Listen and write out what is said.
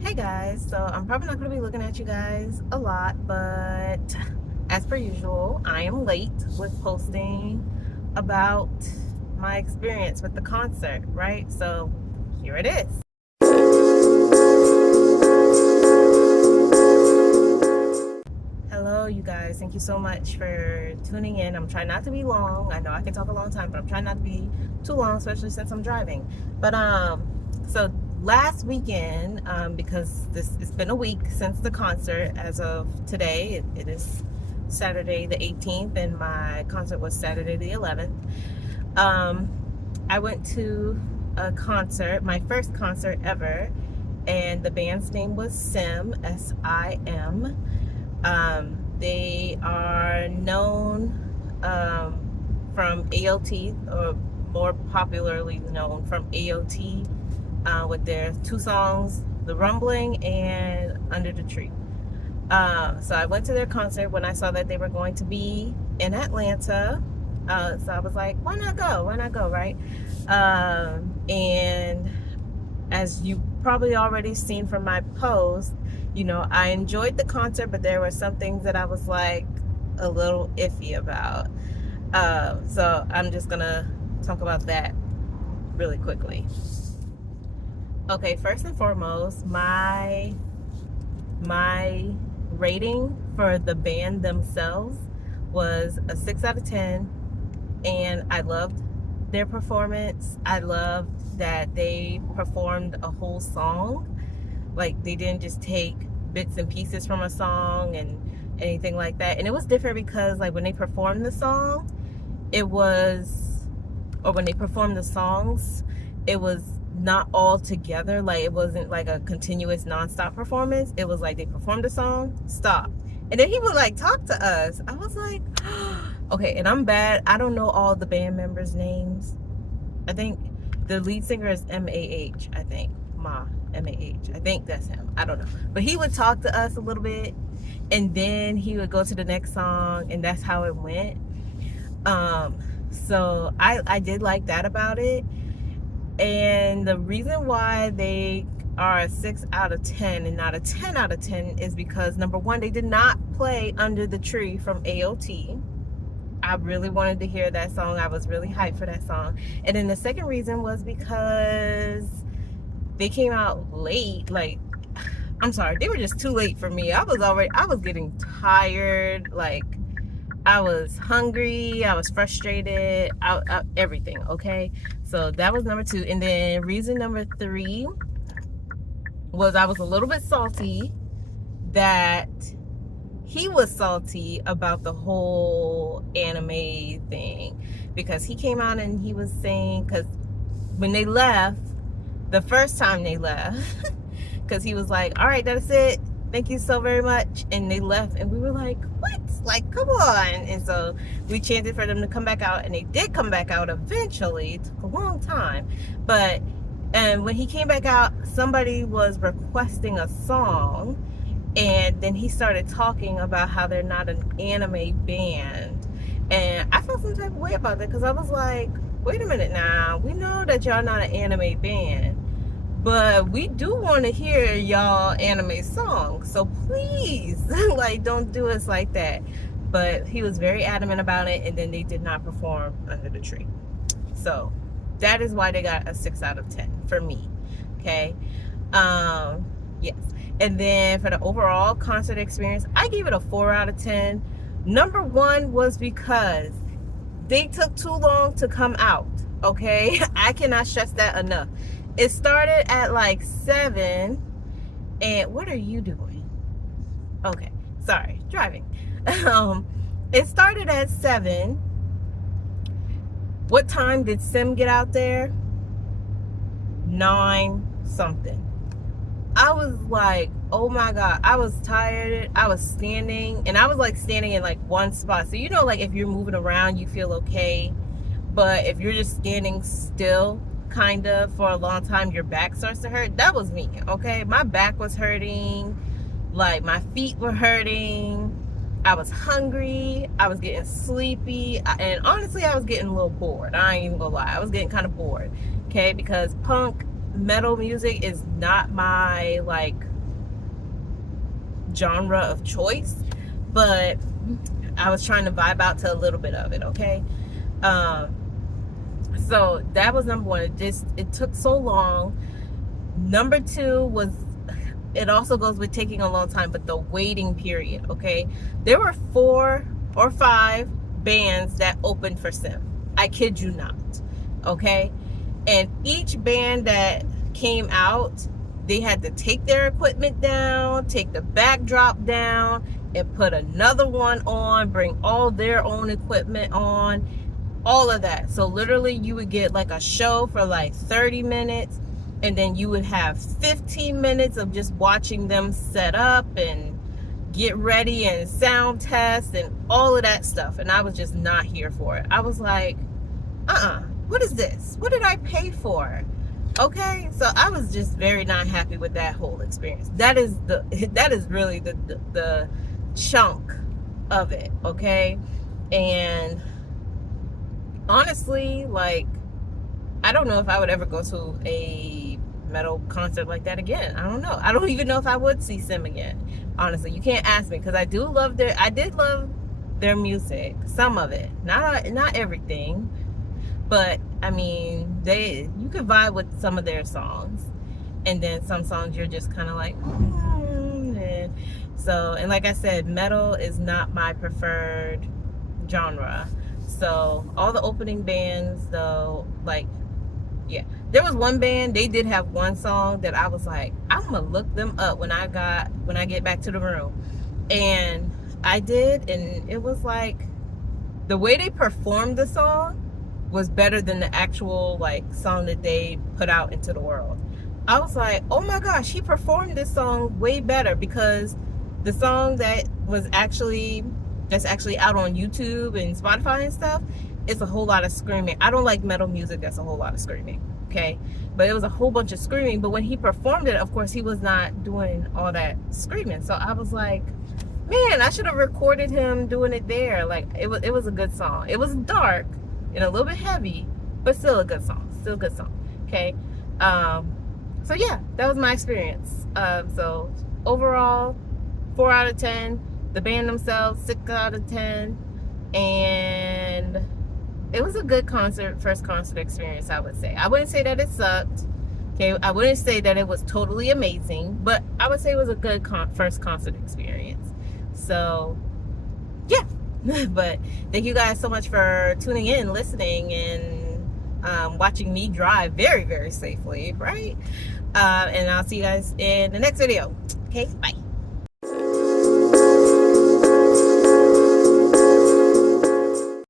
Hey guys, so I'm probably not going to be looking at you guys a lot, but as per usual, I am late with posting about my experience with the concert, right? So here it is. Hello, you guys. Thank you so much for tuning in. I'm trying not to be long. I know I can talk a long time, but I'm trying not to be too long, especially since I'm driving. But so last weekend, because it's been a week since the concert. As of today, it is Saturday the 18th, and my concert was Saturday the 11th. Um, I went to a concert, my first concert ever, and the band's name was Sim, SIM. They are known from AOT, or more popularly known from AOT, with their two songs, The Rumbling and Under the Tree. So I went to their concert when I saw that they were going to be in Atlanta. So I was like, why not go? Why not go, right? And as you probably already seen from my post, I enjoyed the concert, but there were some things that I was like a little iffy about. So I'm just gonna talk about that really quickly. Okay, first and foremost, my rating for the band themselves was a 6 out of 10, and I loved their performance. I loved that they performed a whole song. Like, they didn't just take bits and pieces from a song and anything like that. And it was different because, like, when they performed the song, it was, or when they performed the songs, it was not all together. Like, it wasn't like a continuous nonstop performance. It was like they performed a song, stop, and then he would like talk to us. I was like, okay. And I'm bad, I don't know all the band members' names. I think the lead singer is MAH, I think. MAH. I think that's him. I don't know. But he would talk to us a little bit, and then he would go to the next song, and that's how it went. So I did like that about it. And the reason why they are a 6 out of 10 and not a 10 out of 10 is because, number one, they did not play Under the Tree from AOT. I really wanted to hear that song. I was really hyped for that song. And then the second reason was because they came out late. Like, I'm sorry, they were just too late for me. I was getting tired. Like, I was hungry, I was frustrated, everything, okay? So that was number two. And then reason number three was I was a little bit salty that he was salty about the whole anime thing, because he came out and he was saying, because when they left, the first time they left, because he was like, all right, that's it, thank you so very much, and they left, and we were like, what? Like, come on. And so we chanted for them to come back out, and they did come back out eventually. It took a long time, but and when he came back out, somebody was requesting a song, and then he started talking about how they're not an anime band, and I felt some type of way about that, because I was like, wait a minute now, we know that y'all not an anime band, but we do want to hear y'all anime songs, so please, like, don't do us like that. But he was very adamant about it, and then they did not perform Under the Tree. So that is why they got a 6 out of 10 for me. Okay. Yes. And then for the overall concert experience, I gave it a 4 out of 10. Number one was because they took too long to come out. Okay. I cannot stress that enough. It started at like 7. And what are you doing? Okay. Sorry. Driving. It started at 7. What time did Sim get out there? 9 something. I was like, oh my God. I was tired. I was standing, and I was like standing in like one spot. So, like, if you're moving around, you feel okay. But if you're just standing still, kind of, for a long time, your back starts to hurt. That was me, okay? My back was hurting. Like, my feet were hurting. I was hungry. I was getting sleepy. And honestly, I was getting a little bored. I ain't even gonna lie. I was getting kind of bored, okay? Because punk metal music is not my, like, genre of choice, but I was trying to vibe out to a little bit of it, okay? Um, so that was number one. It took so long. Number two was, it also goes with taking a long time, but the waiting period, okay? There were 4 or 5 bands that opened for Sim. I kid you not, okay? And each band that came out, they had to take their equipment down, take the backdrop down, and put another one on, bring all their own equipment on, all of that. So literally you would get like a show for like 30 minutes, and then you would have 15 minutes of just watching them set up and get ready and sound test and all of that stuff. And I was just not here for it. I was like, what is this? What did I pay for? Okay, so I was just very not happy with that whole experience. That is really the chunk of it, okay? And honestly, like, I don't know if I would ever go to a metal concert like that again. I don't know. I don't even know if I would see Sim again. Honestly, you can't ask me, because I did love their music, some of it, not everything, but I mean, you could vibe with some of their songs, and then some songs you're just kind of like, and so, and like I said, metal is not my preferred genre. So all the opening bands though, like, yeah, there was one band, they did have one song that I was like, I'm gonna look them up when I get back to the room. And I did, and it was like, the way they performed the song was better than the actual like song that they put out into the world. I was like, oh my gosh, he performed this song way better, because the song that's actually out on YouTube and Spotify and stuff, it's a whole lot of screaming. I don't like metal music that's a whole lot of screaming, okay? But it was a whole bunch of screaming. But when he performed it, of course, he was not doing all that screaming. So I was like, man, I should have recorded him doing it there. Like, it was a good song. It was dark and a little bit heavy, but still a good song. Still a good song, okay? So yeah, that was my experience. So overall, 4 out of 10. The band themselves, 6 out of 10. And it was a good first concert experience, I would say. I wouldn't say that it sucked. Okay, I wouldn't say that it was totally amazing, but I would say it was a good first concert experience. So, yeah. But thank you guys so much for tuning in, listening, and watching me drive very, very safely, right? And I'll see you guys in the next video. Okay, bye.